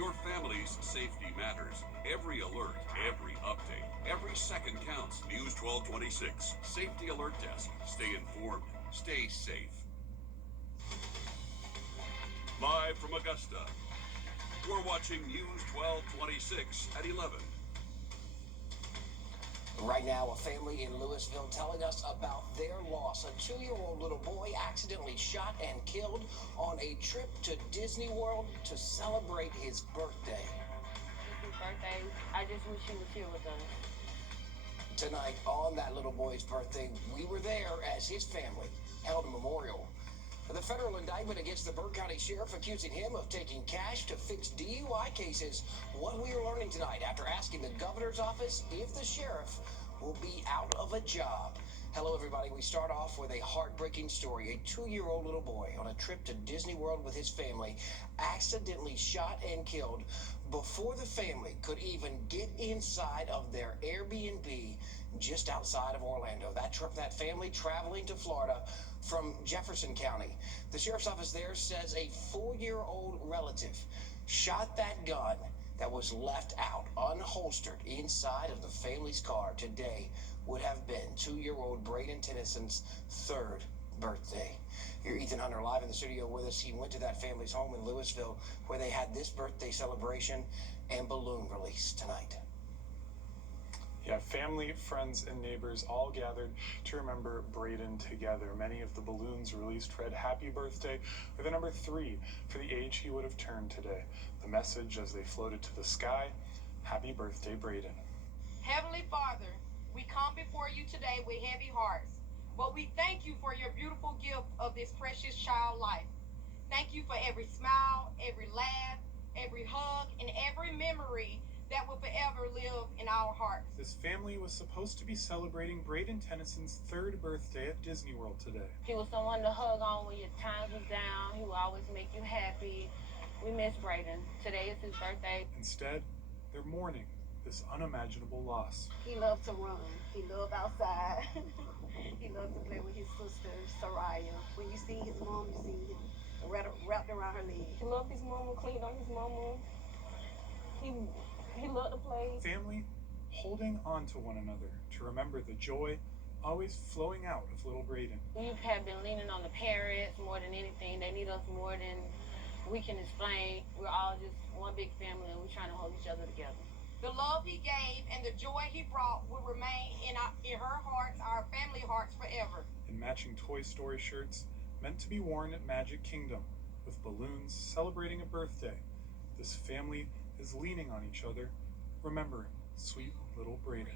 Your family's safety matters. Every alert, every update, every second counts. News 1226. Safety Alert Desk. Stay informed. Stay safe. Live from Augusta, we're watching News 1226 at 11. Right now, a family in Louisville telling us about their loss. A 2-year-old little boy accidentally shot and killed on a trip to Disney World to celebrate his birthday. It's his birthday. I just wish he was here with us. Tonight, on that little boy's birthday, we were there as his family held a memorial. The federal indictment against the Burke County Sheriff accusing him of taking cash to fix DUI cases. What we are learning tonight after asking the governor's office if the sheriff will be out of a job. Hello, everybody. We start off with a heartbreaking story. A 2-year-old little boy on a trip to Disney World with his family accidentally shot and killed before the family could even get inside of their Airbnb just outside of Orlando. That family traveling to Florida from Jefferson County. The sheriff's office there says a 4-year-old relative shot that gun that was left out unholstered inside of the family's car. Today would have been 2-year-old Braden Tennyson's 3rd birthday. Here, Ethan Hunter live in the studio with us. He went to that family's home in Louisville where they had this birthday celebration and balloon release tonight. Yeah, family, friends, and neighbors all gathered to remember Braden together. Many of the balloons released read "Happy Birthday" with the number 3 for the age he would have turned today. The message as they floated to the sky: Happy birthday, Braden. Heavenly Father, we come before you today with heavy hearts, but we thank you for your beautiful gift of this precious child life. Thank you for every smile, every laugh, every hug, and every memory that will forever live in our hearts. This family was supposed to be celebrating Braden Tennyson's 3rd birthday at Disney World today. He was someone to hug on when your times was down. He would always make you happy. We miss Braden. Today is his birthday. Instead, they're mourning this unimaginable loss. He loved to run. He loved outside. He loved to play with his sister, Soraya. When you see his mom, you see him wrapped around her leg. He loved his mama, cleaned on his mama. He loved to play. Family holding on to one another to remember the joy always flowing out of little Braden. We have been leaning on the parents more than anything. They need us more than we can explain. We're all just one big family, and we're trying to hold each other together. The love he gave and the joy he brought will remain in her hearts, our family hearts, forever. And matching Toy Story shirts meant to be worn at Magic Kingdom with balloons celebrating a birthday. This family is leaning on each other, remembering sweet little Braden.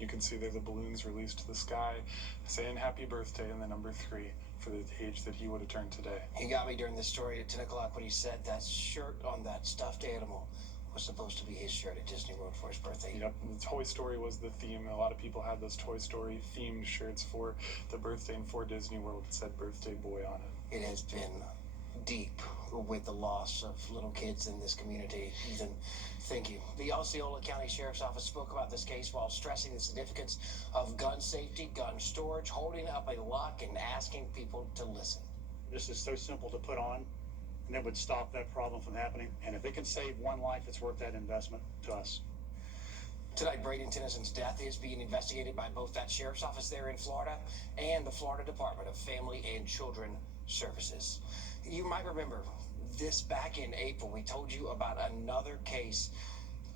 You can see there the balloons released to the sky, saying happy birthday and the number 3 for the age that he would have turned today. He got me during the story at 10 o'clock when he said that shirt on that stuffed animal was supposed to be his shirt at Disney World for his birthday. Yep, the Toy Story was the theme. A lot of people had those Toy Story themed shirts for the birthday and for Disney World. It said birthday boy on it. It has been deep with the loss of little kids in this community. Ethan, thank you. The Osceola County Sheriff's Office spoke about this case while stressing the significance of gun safety, gun storage, holding up a lock, and asking people to listen. This is so simple to put on, and it would stop that problem from happening. And if it can save one life, it's worth that investment to us. Tonight, Braden Tennyson's death is being investigated by both that sheriff's office there in Florida and the Florida Department of Family and Children Services. You might remember this back in April. We told you about another case,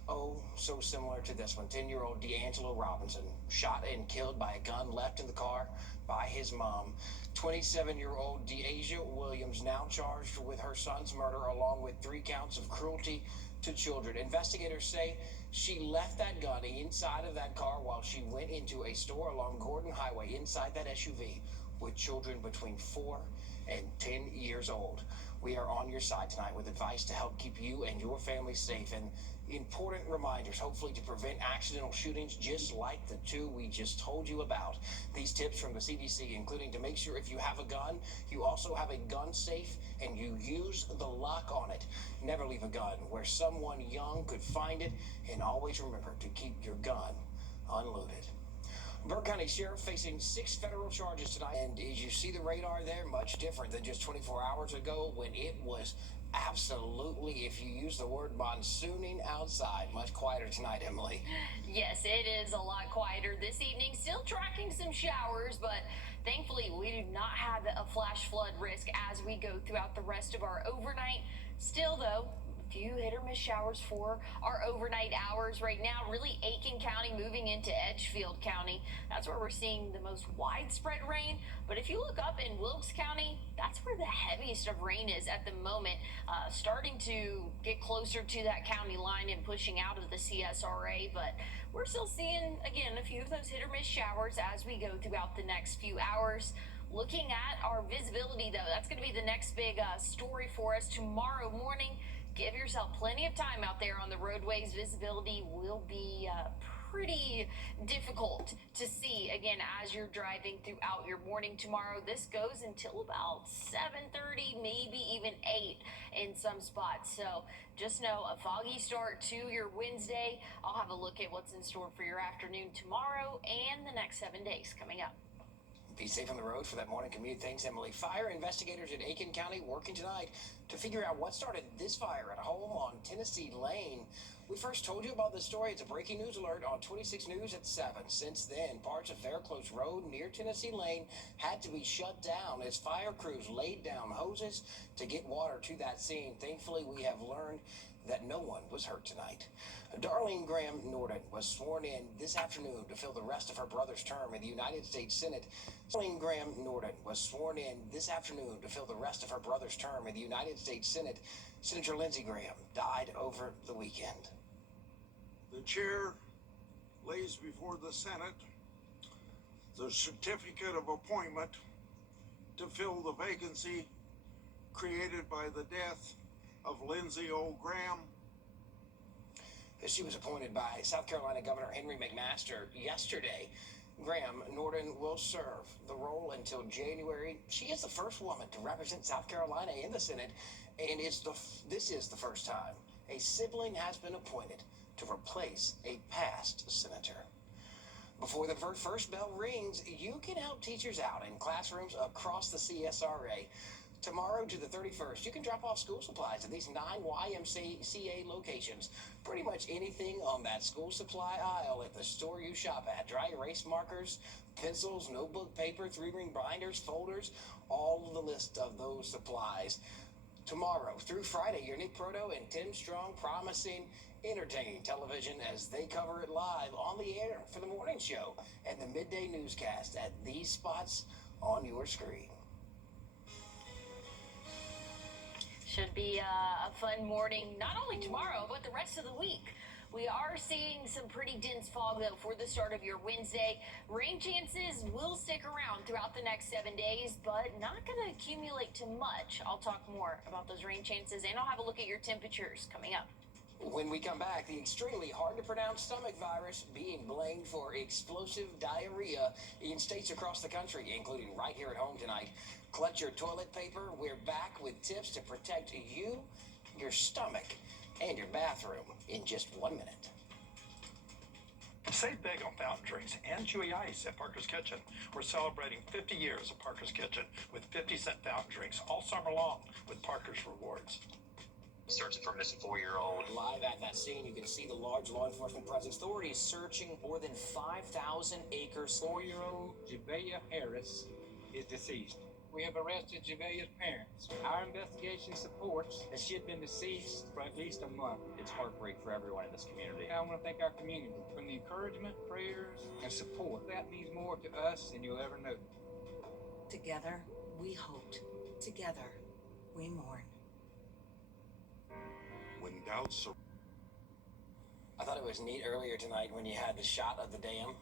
so similar to this one. 10-year-old D'Angelo Robinson shot and killed by a gun left in the car by his mom. 27-year-old Deasia Williams now charged with her son's murder along with 3 counts of cruelty to children. Investigators say she left that gun inside of that car while she went into a store along Gordon Highway inside that SUV with children between 4 and 10 years old. We are on your side tonight with advice to help keep you and your family safe and important reminders, hopefully, to prevent accidental shootings just like the 2 we just told you about. These tips from the CDC, including to make sure if you have a gun, you also have a gun safe and you use the lock on it. Never leave a gun where someone young could find it, and always remember to keep your gun unloaded. Burke County Sheriff facing 6 federal charges tonight. And as you see the radar there, much different than just 24 hours ago when it was absolutely, if you use the word monsooning outside. Much quieter tonight, Emily. Yes, it is a lot quieter this evening. Still tracking some showers, but thankfully we do not have a flash flood risk as we go throughout the rest of our overnight. Still, though, a few hit or miss showers for our overnight hours right now. Really Aiken County moving into Edgefield County. That's where we're seeing the most widespread rain. But if you look up in Wilkes County, that's where the heaviest of rain is at the moment, starting to get closer to that county line and pushing out of the CSRA. But we're still seeing, again, a few of those hit or miss showers as we go throughout the next few hours. Looking at our visibility, though, that's going to be the next big story for us tomorrow morning. Give yourself plenty of time out there on the roadways. Visibility will be pretty difficult to see, again, as you're driving throughout your morning tomorrow. This goes until about 7:30, maybe even 8 in some spots. So just know a foggy start to your Wednesday. I'll have a look at what's in store for your afternoon tomorrow and the next 7 days coming up. Be safe on the road for that morning commute. Thanks, Emily. Fire investigators in Aiken County working tonight to figure out what started this fire at a home on Tennessee Lane. We first told you about this story. It's a breaking news alert on 26 News at 7. Since then, parts of Fairclose Road near Tennessee Lane had to be shut down as fire crews laid down hoses to get water to that scene. Thankfully, we have learned that no one was hurt tonight. Darlene Graham Norden was sworn in this afternoon to fill the rest of her brother's term in the United States Senate. Darlene Graham Norden was sworn in this afternoon to fill the rest of her brother's term in the United States Senate. Senator Lindsey Graham died over the weekend. The chair lays before the Senate the certificate of appointment to fill the vacancy created by the death of Lindsey O. Graham. She was appointed by South Carolina Governor Henry McMaster yesterday. Graham Norden will serve the role until January. She is the first woman to represent South Carolina in the Senate, and this is the first time a sibling has been appointed to replace a past senator. Before the first bell rings, you can help teachers out in classrooms across the CSRA. Tomorrow to the 31st, you can drop off school supplies at these 9 YMCA locations. Pretty much anything on that school supply aisle at the store you shop at. Dry erase markers, pencils, notebook paper, 3-ring binders, folders, all of the list of those supplies. Tomorrow through Friday, your Nick Proto and Tim Strong promising entertaining television as they cover it live on the air for the morning show and the midday newscast at these spots on your screen. Should be a fun morning, not only tomorrow, but the rest of the week. We are seeing some pretty dense fog, though, for the start of your Wednesday. Rain chances will stick around throughout the next 7 days, but not going to accumulate too much. I'll talk more about those rain chances, and I'll have a look at your temperatures coming up. When we come back, the extremely hard-to-pronounce stomach virus being blamed for explosive diarrhea in states across the country, including right here at home tonight. Clutch your toilet paper. We're back with tips to protect you, your stomach, and your bathroom in just 1 minute. Save big on fountain drinks and chewy ice at Parker's Kitchen. We're celebrating 50 years of Parker's Kitchen with 50-cent fountain drinks all summer long with Parker's Rewards. Searching for a missing 4-year-old. Live at that scene, you can see the large law enforcement presence. Authorities searching more than 5,000 acres. 4-year-old Javelia Harris is deceased. We have arrested Javelia's parents. Our investigation supports that she had been deceased for at least a month. It's heartbreak for everyone in this community. I want to thank our community for the encouragement, prayers, and support. That means more to us than you'll ever know. Together, we hoped. Together, we mourn. When doubts are... I thought it was neat earlier tonight when you had the shot of the dam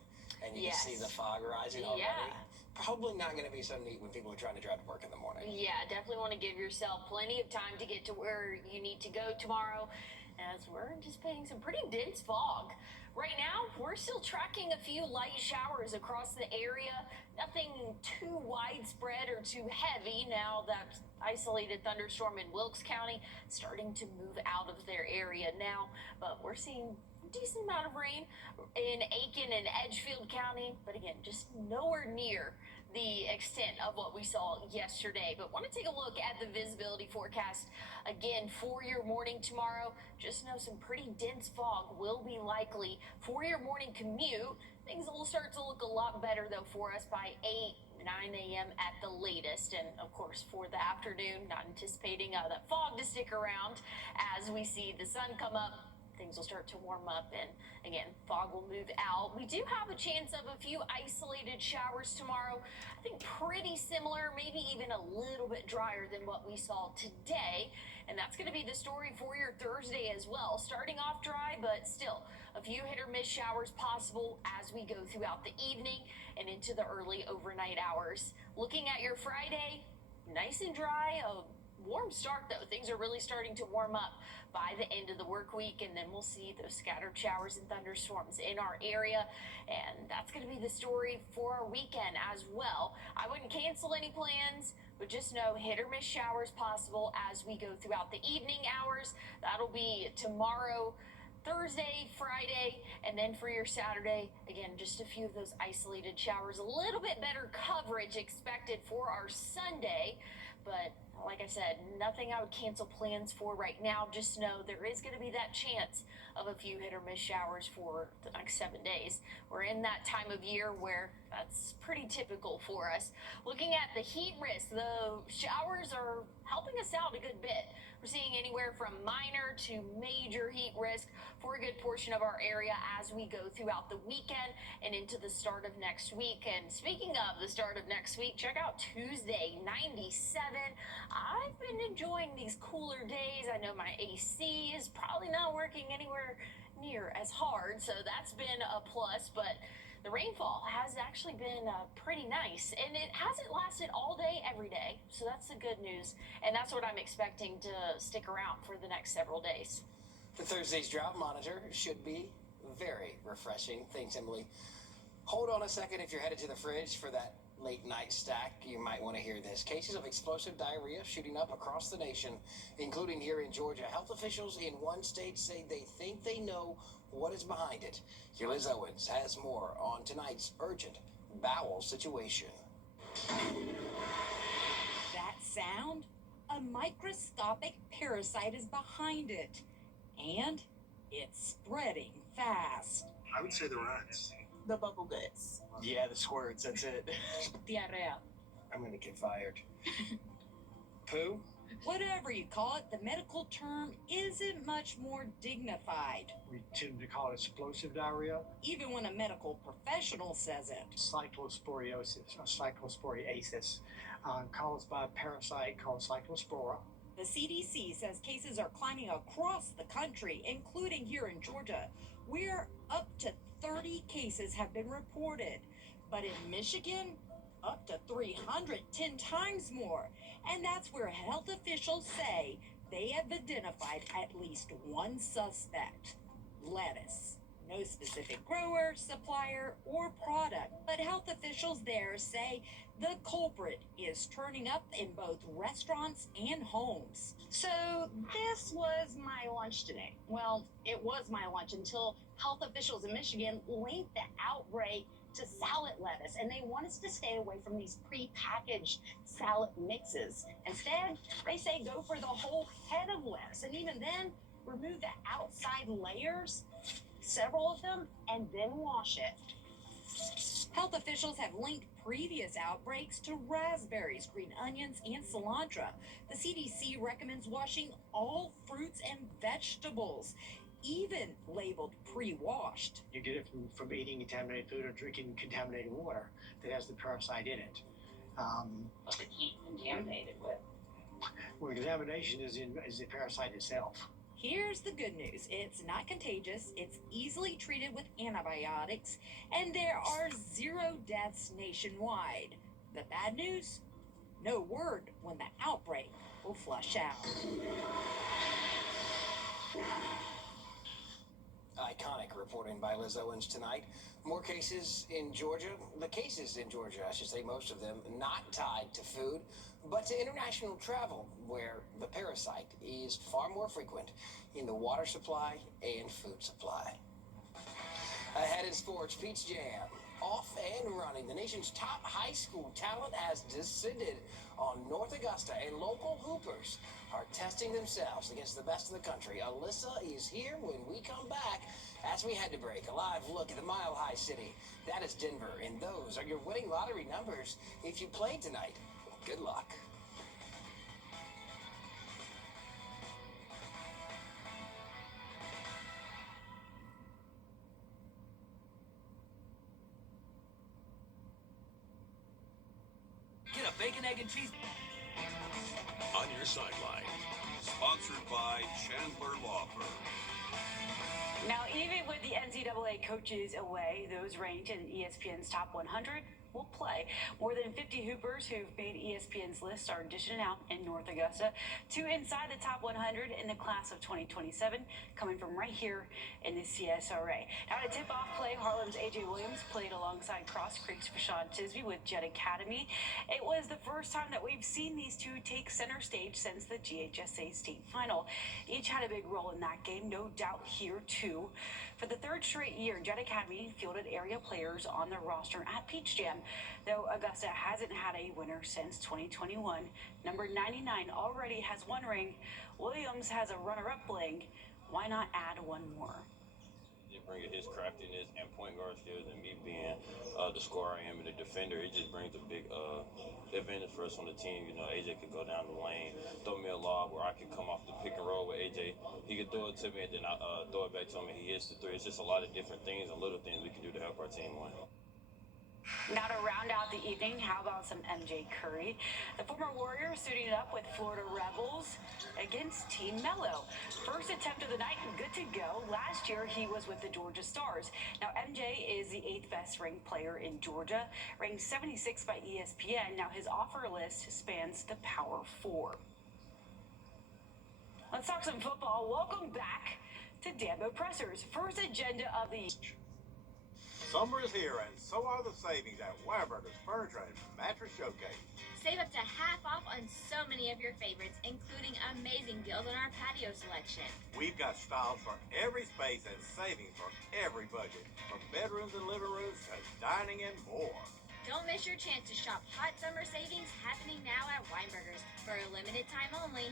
and you Yes. can see the fog rising already. Yeah. Probably not going to be so neat when people are trying to drive to work in the morning. Yeah, definitely want to give yourself plenty of time to get to where you need to go tomorrow, as we're anticipating some pretty dense fog. Right now, we're still tracking a few light showers across the area. Nothing too widespread or too heavy now that isolated thunderstorm in Wilkes County starting to move out of their area now. But we're seeing decent amount of rain in Aiken and Edgefield County, but again, just nowhere near the extent of what we saw yesterday. But want to take a look at the visibility forecast again for your morning tomorrow. Just know some pretty dense fog will be likely for your morning commute. Things will start to look a lot better though for us by 9 a.m. at the latest. And of course for the afternoon, not anticipating that fog to stick around as we see the sun come up. Things will start to warm up, and again, fog will move out. We do have a chance of a few isolated showers tomorrow. I think pretty similar, maybe even a little bit drier than what we saw today. And that's going to be the story for your Thursday as well. Starting off dry, but still a few hit or miss showers possible as we go throughout the evening and into the early overnight hours. Looking at your Friday, nice and dry, a warm start though. Things are really starting to warm up by the end of the work week, and then we'll see those scattered showers and thunderstorms in our area, and that's going to be the story for our weekend as well. I wouldn't cancel any plans, but just know hit or miss showers possible as we go throughout the evening hours. That'll be tomorrow, Thursday, Friday, and then for your Saturday, again, just a few of those isolated showers. A little bit better coverage expected for our Sunday, but like I said, nothing I would cancel plans for right now. Just know there is going to be that chance of a few hit or miss showers for the next 7 days. We're in that time of year where that's pretty typical for us. Looking at the heat risk, the showers are helping us out a good bit. We're seeing anywhere from minor to major heat risk for a good portion of our area as we go throughout the weekend and into the start of next week. And speaking of the start of next week, check out Tuesday, 97. I've been enjoying these cooler days. I know my AC is probably not working anywhere near as hard, so that's been a plus, but the rainfall has actually been pretty nice, and it hasn't lasted all day, every day, so that's the good news, and that's what I'm expecting to stick around for the next several days. The Thursday's drought monitor should be very refreshing. Thanks, Emily. Hold on a second if you're headed to the fridge for that late night stack. You might want to hear this. Cases of explosive diarrhea shooting up across the nation, including here in Georgia. Health officials in one state say they think they know what is behind it. Your Liz Owens has more on tonight's urgent bowel situation. That sound? A microscopic parasite is behind it. And it's spreading fast. I would say the rats. The bubble guts. Yeah, the squirts, that's it. Diarrhea. I'm gonna get fired. Poo? Whatever you call it, the medical term isn't much more dignified. We tend to call it explosive diarrhea. Even when a medical professional says it. Cyclosporiosis, or cyclosporiasis, caused by a parasite called cyclospora. The CDC says cases are climbing across the country, including here in Georgia. We're up to 30 cases have been reported. But in Michigan, up to 310 times more. And that's where health officials say they have identified at least one suspect. Lettuce. No specific grower, supplier, or product. But health officials there say the culprit is turning up in both restaurants and homes. So this was my lunch today. Well, it was my lunch until health officials in Michigan linked the outbreak to salad lettuce, and they want us to stay away from these pre-packaged salad mixes. Instead, they say go for the whole head of lettuce, and even then, remove the outside layers, several of them, and then wash it. Health officials have linked previous outbreaks to raspberries, green onions, and cilantro. The CDC recommends washing all fruits and vegetables, even labeled pre-washed. You get it from eating contaminated food or drinking contaminated water that has the parasite in it. What's it contaminated with? Well, contamination is the parasite itself. Here's the good news. It's not contagious, it's easily treated with antibiotics, and there are 0 deaths nationwide. The bad news? No word when the outbreak will flush out. Iconic reporting by Liz Owens tonight. More cases in Georgia. The cases in Georgia, I should say, most of them not tied to food, but to international travel, where the parasite is far more frequent in the water supply and food supply. Ahead in sports, Peach Jam off and running. The nation's top high school talent has descended on North Augusta, and local hoopers are testing themselves against the best in the country. Alyssa is here when we come back. As we head to break, a live look at the Mile High City. That is Denver, and those are your winning lottery numbers if you play tonight. Good luck. Get a bacon, egg, and cheese. On your sideline. Sponsored by Chandler Law Firm. Now, even with the NCAA coaches away, those ranked in ESPN's top 100 will play. More than 50 hoopers who've made ESPN's list are dishing out in North Augusta. 2 inside the top 100 in the class of 2027, coming from right here in the CSRA. Now, to tip off play, Harlem's A.J. Williams played alongside Cross Creek's Rashawn Tisby with Jet Academy. It was the first time that we've seen these two take center stage since the GHSA state final. Each had a big role in that game, no doubt here too. For the 3rd straight year, Jet Academy fielded area players on their roster at Peach Jam. Though Augusta hasn't had a winner since 2021, number 99 already has 1 ring. Williams has a runner-up bling. Why not add 1 more? Bringing his craftiness and point guard skills, and me being the scorer I am and the defender, it just brings a big advantage for us on the team. You know, AJ could go down the lane, throw me a lob where I could come off the pick and roll with AJ. He could throw it to me, and then I throw it back to him, and he hits the 3. It's just a lot of different things and little things we can do to help our team win. Now to round out the evening, how about some MJ Curry? The former Warrior suiting up with Florida Rebels against Team Mello. First attempt of the night, good to go. Last year, he was with the Georgia Stars. Now, MJ is the 8th best ranked player in Georgia, ranked 76 by ESPN. Now, his offer list spans the Power 4. Let's talk some football. Welcome back to Dambo Pressers. First agenda of the Summer is here, and so are the savings at Wrdw's Furniture and Mattress Showcase. Save up to half off on so many of your favorites, including amazing deals on our patio selection. We've got styles for every space and savings for every budget, from bedrooms and living rooms to dining and more. Don't miss your chance to shop hot summer savings happening now at Weinberger's for a limited time only.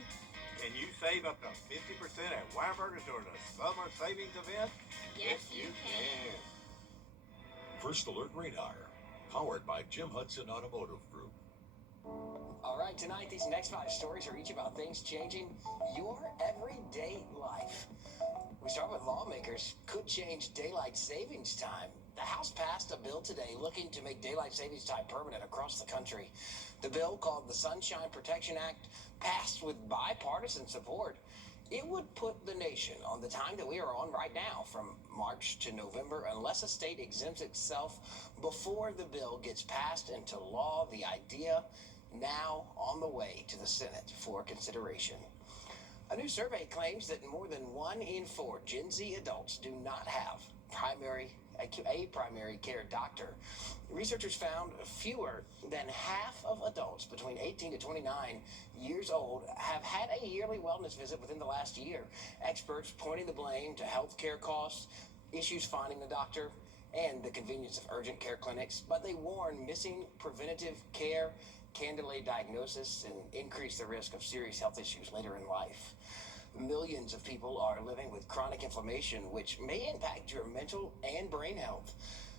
Can you save up to 50% at Weinberger's during the summer savings event? Yes, you can. First Alert Radar, powered by Jim Hudson Automotive Group. All right, tonight, these next 5 stories are each about things changing your everyday life. We start with lawmakers could change daylight savings time. The House passed a bill today looking to make daylight savings time permanent across the country. The bill, called the Sunshine Protection Act, passed with bipartisan support. It would put the nation on the time that we are on right now, from March to November, unless a state exempts itself before the bill gets passed into law. The idea now on the way to the Senate for consideration. A new survey claims that more than 1 in 4 Gen Z adults do not have a primary care doctor. Researchers found fewer than half of adults between 18 to 29 years old have had a yearly wellness visit within the last year. Experts pointing the blame to health care costs, issues finding the doctor, and the convenience of urgent care clinics. But they warn missing preventative care can delay diagnosis and increase the risk of serious health issues later in life. Millions of people are living with chronic inflammation, which may impact your mental and brain health.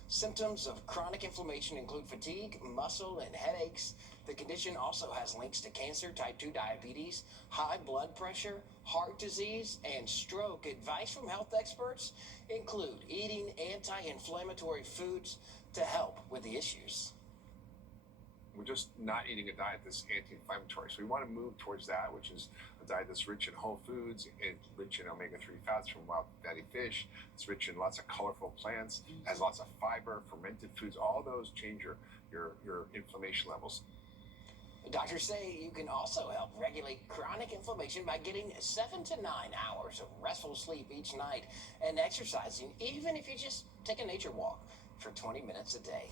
Symptoms of chronic inflammation include fatigue, muscle, and headaches. The condition also has links to cancer, type 2 diabetes, high blood pressure, heart disease, and stroke. Advice from health experts include eating anti-inflammatory foods to help with the issues. We're just not eating a diet that's anti-inflammatory. So we want to move towards that, which is a diet that's rich in whole foods, and rich in omega-3 fats from wild fatty fish. It's rich in lots of colorful plants, has lots of fiber, fermented foods. All those change your inflammation levels. Doctors say you can also help regulate chronic inflammation by getting 7 to 9 hours of restful sleep each night and exercising, even if you just take a nature walk for 20 minutes a day.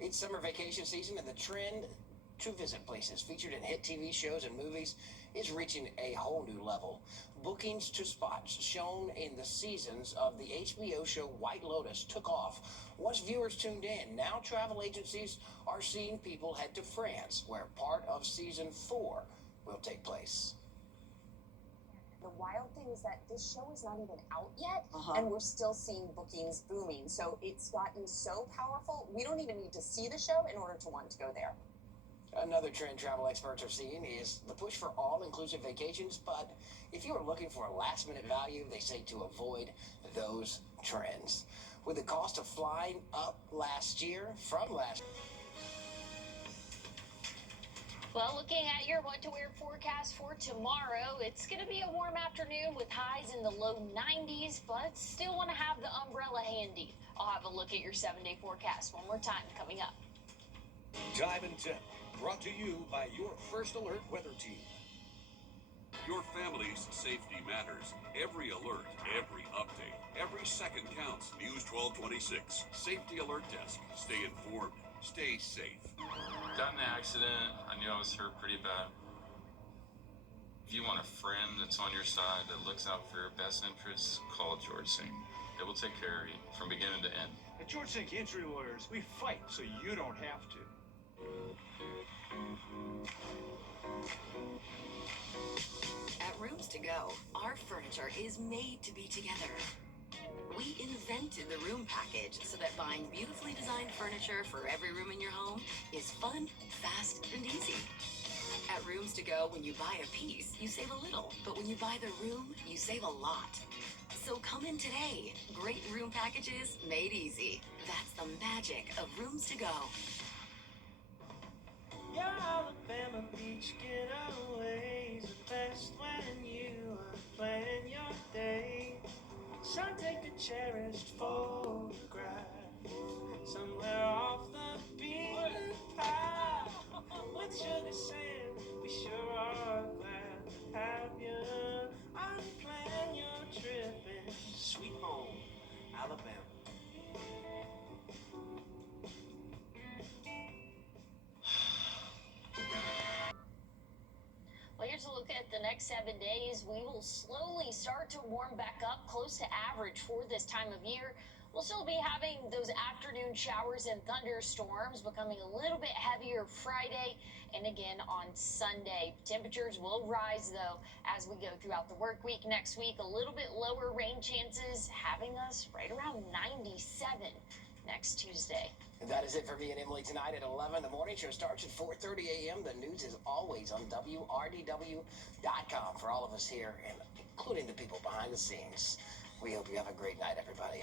It's summer vacation season, and the trend to visit places featured in hit TV shows and movies is reaching a whole new level. Bookings to spots shown in the seasons of the HBO show White Lotus took off once viewers tuned in. Now travel agencies are seeing people head to France, where part of season 4 will take place. The wild thing is that this show is not even out yet, and we're still seeing bookings booming. So it's gotten so powerful, we don't even need to see the show in order to want to go there. Another trend travel experts are seeing is the push for all-inclusive vacations, but if you are looking for a last-minute value, they say to avoid those trends. With the cost of flying up from last year, Well, looking at your what to wear forecast for tomorrow, it's going to be a warm afternoon with highs in the low 90s, but still want to have the umbrella handy. I'll have a look at your 7-day forecast one more time coming up. Time and Temp, brought to you by your First Alert weather team. Your family's safety matters. Every alert, every update, every second counts. News 1226. Safety Alert Desk. Stay informed. Stay safe. Got in an accident. I knew I was hurt pretty bad. If you want a friend that's on your side that looks out for your best interests, call George Singh. It will take care of you from beginning to end. At George Singh Injury Lawyers, we fight so you don't have to. At Rooms to Go, our furniture is made to be together. We invented the room package so that buying beautifully designed furniture for every room in your home is fun, fast, and easy. At Rooms to Go, when you buy a piece, you save a little, but when you buy the room, you save a lot. So come in today. Great room packages made easy. That's the magic of Rooms to Go. Your Alabama beach getaways are best when you are planning your day. So take a cherished photograph somewhere off the beaten path. With sugar sand, we sure are glad to have you. Unplan your trip in sweet home, Alabama. Well, here's a look at the next 7 days. We will slowly start to warm back up close to average for this time of year. We'll still be having those afternoon showers and thunderstorms, becoming a little bit heavier Friday and again on Sunday. Temperatures will rise, though, as we go throughout the work week. Next week, a little bit lower rain chances, having us right around 97 next Tuesday. And that is it for me and Emily tonight at 11. The morning show starts at 4:30 a.m. The news is always on WRDW.com for all of us here, and including the people behind the scenes. We hope you have a great night, everybody.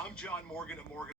I'm John Morgan at Morgan.